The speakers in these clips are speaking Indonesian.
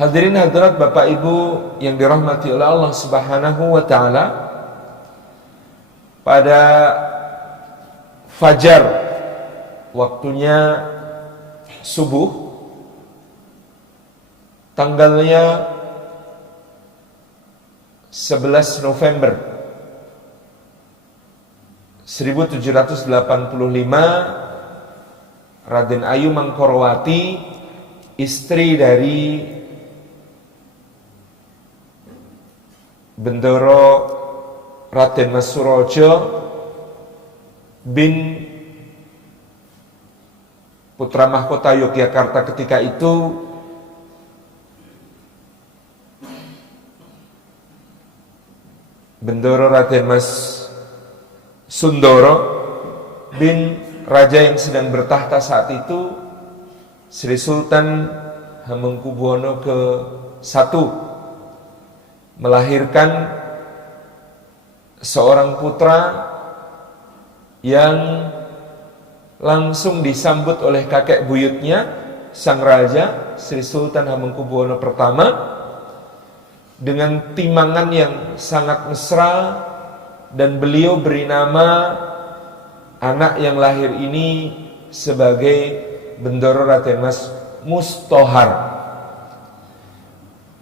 Hadirin hadirat Bapak Ibu yang dirahmati oleh Allah Subhanahu wa taala, pada fajar waktunya subuh tanggalnya 11 November 1785, Raden Ayu Mangkorowati, istri dari Bendoro Raden Mas Surojo bin putra mahkota Yogyakarta ketika itu Bendoro Raden Mas Sundoro bin raja yang sedang bertahta saat itu, Sri Sultan Hamengkubuwono ke-1, melahirkan seorang putra yang langsung disambut oleh kakek buyutnya, sang raja Sri Sultan Hamengkubuwono pertama, dengan timangan yang sangat mesra, dan beliau beri nama anak yang lahir ini sebagai Bendoro Raden Mas Mustohar.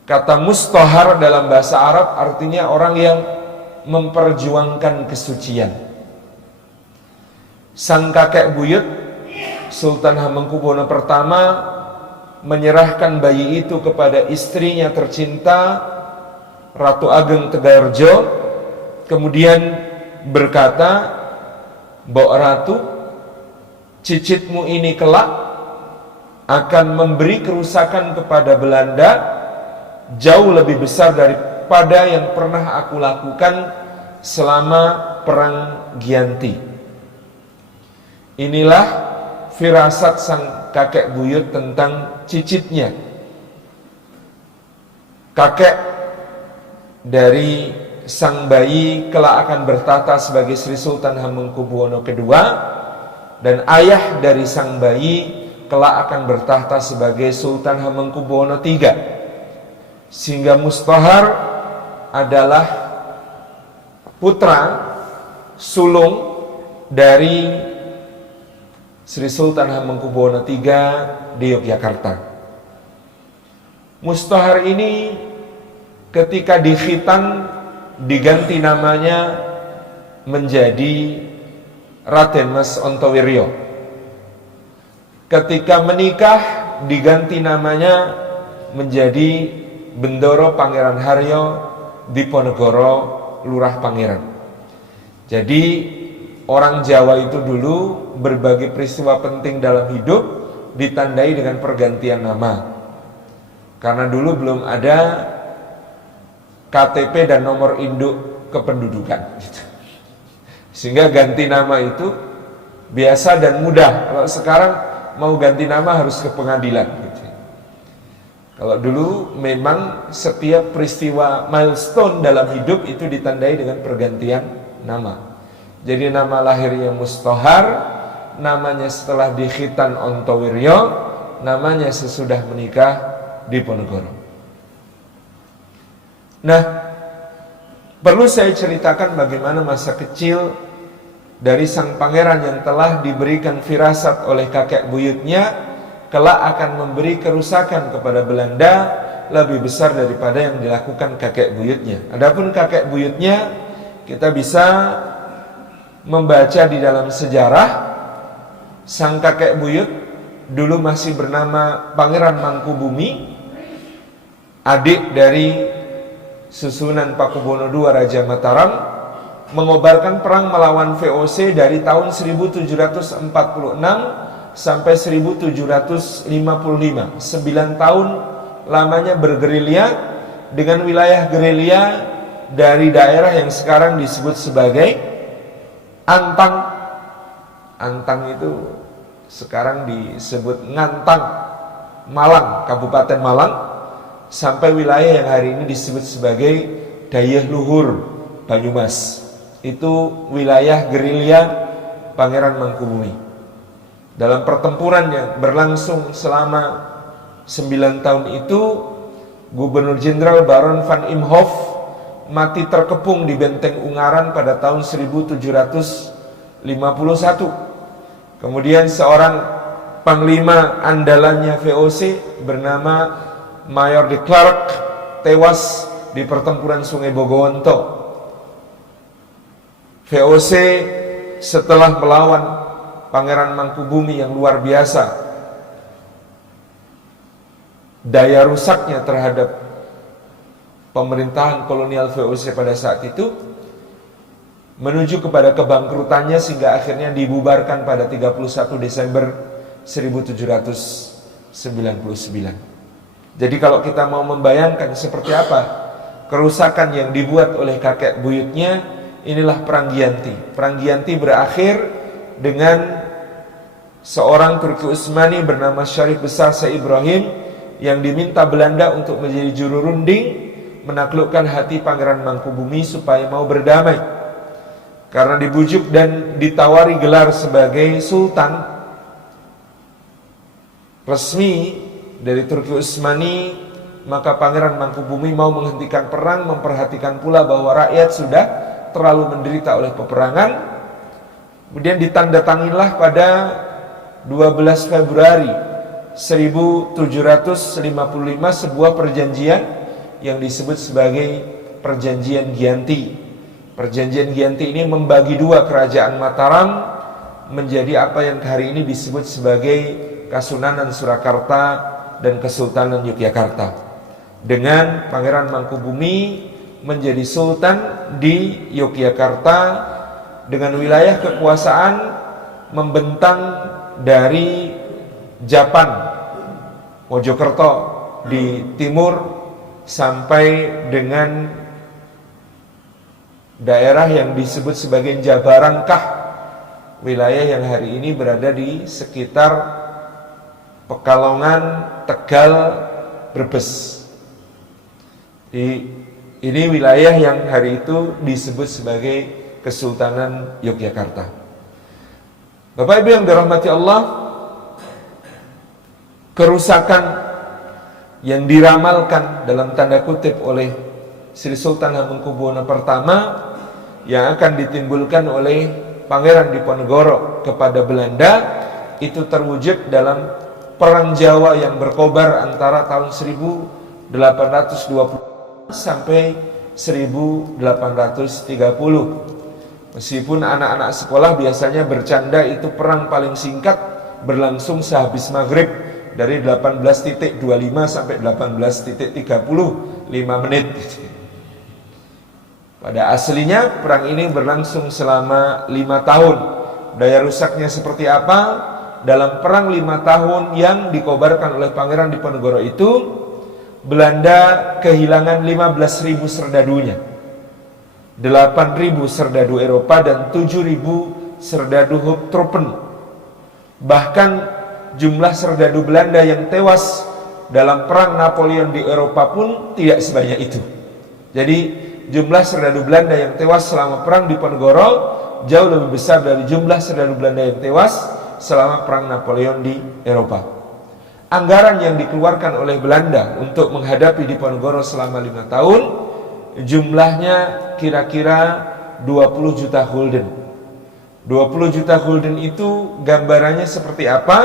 Kata Mustohar dalam bahasa Arab artinya orang yang memperjuangkan kesucian. Sang kakek buyut Sultan Hamengkubuwono pertama menyerahkan bayi itu kepada istrinya tercinta Ratu Ageng Tegarjo, kemudian berkata, "Mbok Ratu, cicitmu ini kelak akan memberi kerusakan kepada Belanda jauh lebih besar daripada yang pernah aku lakukan selama Perang Giyanti." Inilah firasat sang kakek buyut tentang cicitnya. Kakek dari sang bayi kelak akan bertahta sebagai Sri Sultan Hamengkubuwono II, dan ayah dari sang bayi kelak akan bertahta sebagai Sultan Hamengkubuwono III. Sehingga Mustohar adalah putra sulung dari Sri Sultan Hamengkubuwono III di Yogyakarta. Mustohar ini ketika dikhitan diganti namanya menjadi Raden Mas Ontowiryo. Ketika menikah diganti namanya menjadi Bendoro Pangeran Haryo Diponegoro Lurah Pangeran. Jadi orang Jawa itu dulu berbagai peristiwa penting dalam hidup ditandai dengan pergantian nama. Karena dulu belum ada KTP dan nomor induk kependudukan gitu. Sehingga ganti nama itu biasa dan mudah. Kalau sekarang mau ganti nama harus ke pengadilan gitu. Kalau dulu memang setiap peristiwa milestone dalam hidup itu ditandai dengan pergantian nama. Jadi nama lahirnya Mustohar, namanya setelah dikhitan Ontowiryo, namanya sesudah menikah Diponegoro. Nah, perlu saya ceritakan bagaimana masa kecil dari sang pangeran yang telah diberikan firasat oleh kakek buyutnya kelak akan memberi kerusakan kepada Belanda lebih besar daripada yang dilakukan kakek buyutnya. Adapun kakek buyutnya kita bisa membaca di dalam sejarah, sang kakek buyut dulu masih bernama Pangeran Mangkubumi, adik dari susunan Pakubuwono II Raja Mataram, mengobarkan perang melawan VOC dari tahun 1746 sampai 1755. 9 tahun lamanya bergerilya dengan wilayah gerilya dari daerah yang sekarang disebut sebagai Antang. Antang itu sekarang disebut Ngantang, Malang, Kabupaten Malang, sampai wilayah yang hari ini disebut sebagai Dayeh Luhur, Banyumas. Itu wilayah gerilya Pangeran Mangkubumi. Dalam pertempuran yang berlangsung selama 9 tahun itu, Gubernur Jenderal Baron van Imhoff mati terkepung di Benteng Ungaran pada tahun 1751. Kemudian seorang panglima andalannya VOC bernama Mayor de Klerk tewas di pertempuran Sungai Bogowonto. VOC setelah melawan Pangeran Mangkubumi yang luar biasa, daya rusaknya terhadap pemerintahan kolonial VOC pada saat itu menuju kepada kebangkrutannya, sehingga akhirnya dibubarkan pada 31 Desember 1799. Jadi kalau kita mau membayangkan seperti apa kerusakan yang dibuat oleh kakek buyutnya, inilah Perang Giyanti. Perang Giyanti berakhir dengan seorang Turki Utsmani bernama Syarif Besar Syekh Ibrahim yang diminta Belanda untuk menjadi juru runding menaklukkan hati Pangeran Mangkubumi supaya mau berdamai. Karena dibujuk dan ditawari gelar sebagai sultan resmi dari Turki Utsmani, maka Pangeran Mangkubumi mau menghentikan perang, memperhatikan pula bahwa rakyat sudah terlalu menderita oleh peperangan. Kemudian ditandatangilah pada 12 Februari 1755 sebuah perjanjian yang disebut sebagai Perjanjian Giyanti. Perjanjian Giyanti ini membagi dua kerajaan Mataram menjadi apa yang hari ini disebut sebagai Kasunanan Surakarta dan Kesultanan Yogyakarta, dengan Pangeran Mangkubumi menjadi sultan di Yogyakarta dengan wilayah kekuasaan membentang dari Japan, Mojokerto di timur, sampai dengan daerah yang disebut sebagai Jabarangkah, wilayah yang hari ini berada di sekitar Pekalongan, Tegal, Brebes. Ini wilayah yang hari itu disebut sebagai Kesultanan Yogyakarta. Bapak Ibu yang dirahmati Allah, kerusakan yang diramalkan dalam tanda kutip oleh Sri Sultan Hamengkubuwono I yang akan ditimbulkan oleh Pangeran Diponegoro kepada Belanda itu terwujud dalam Perang Jawa yang berkobar antara tahun 1820 sampai 1830. Meskipun anak-anak sekolah biasanya bercanda itu perang paling singkat, berlangsung sehabis maghrib dari 18.25 sampai 18.30, 5 menit. Pada aslinya perang ini berlangsung selama 5 tahun. Daya rusaknya seperti apa? Dalam perang 5 tahun yang dikobarkan oleh Pangeran Diponegoro itu, Belanda kehilangan 15.000 serdadunya, 8.000 serdadu Eropa dan 7.000 serdadu Hoofdtroepen. Bahkan jumlah serdadu Belanda yang tewas dalam perang Napoleon di Eropa pun tidak sebanyak itu. Jadi jumlah serdadu Belanda yang tewas selama perang Diponegoro jauh lebih besar dari jumlah serdadu Belanda yang tewas selama perang Napoleon di Eropa. Anggaran yang dikeluarkan oleh Belanda untuk menghadapi Diponegoro selama 5 tahun jumlahnya kira-kira 20 juta gulden. 20 juta gulden itu gambarannya seperti apa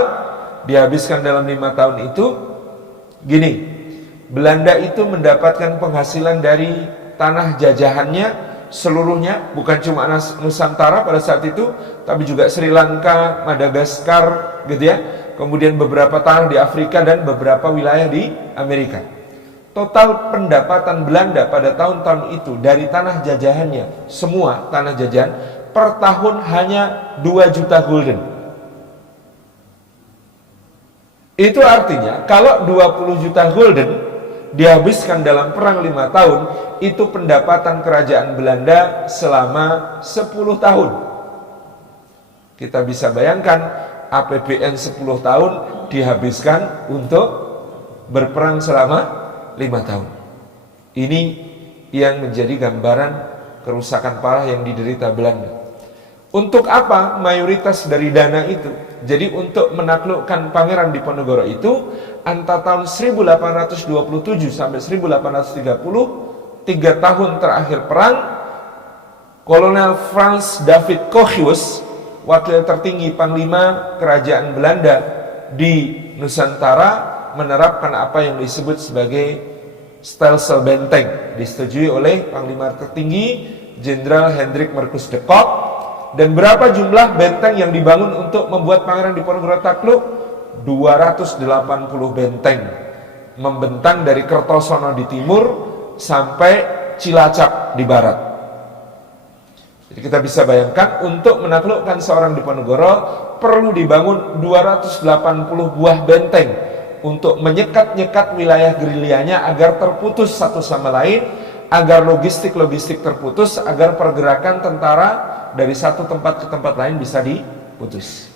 dihabiskan dalam 5 tahun itu? Gini, Belanda itu mendapatkan penghasilan dari tanah jajahannya seluruhnya, bukan cuma Nusantara pada saat itu, tapi juga Sri Lanka, Madagaskar, gitu ya. Kemudian beberapa tanah di Afrika dan beberapa wilayah di Amerika. Total pendapatan Belanda pada tahun-tahun itu dari tanah jajahannya, semua tanah jajahan, per tahun hanya 2 juta gulden. Itu artinya kalau 20 juta gulden dihabiskan dalam perang 5 tahun, itu pendapatan kerajaan Belanda selama 10 tahun. Kita bisa bayangkan APBN 10 tahun dihabiskan untuk berperang selama 5 tahun. Ini yang menjadi gambaran kerusakan parah yang diderita Belanda. Untuk apa mayoritas dari dana itu? Jadi untuk menaklukkan Pangeran Diponegoro itu antara tahun 1827 sampai 1830, 3 tahun terakhir perang, Kolonel Frans David Kochius, wakil tertinggi Panglima Kerajaan Belanda di Nusantara, menerapkan apa yang disebut sebagai stelsel benteng, disetujui oleh Panglima tertinggi Jenderal Hendrik Marcus de Kock. Dan berapa jumlah benteng yang dibangun untuk membuat Pangeran Diponegoro takluk? 280 benteng, membentang dari Kertosono di timur sampai Cilacap di barat. Jadi kita bisa bayangkan, untuk menaklukkan seorang Diponegoro perlu dibangun 280 buah benteng untuk menyekat-nyekat wilayah gerilyanya agar terputus satu sama lain, agar logistik terputus, agar pergerakan tentara dari satu tempat ke tempat lain bisa diputus.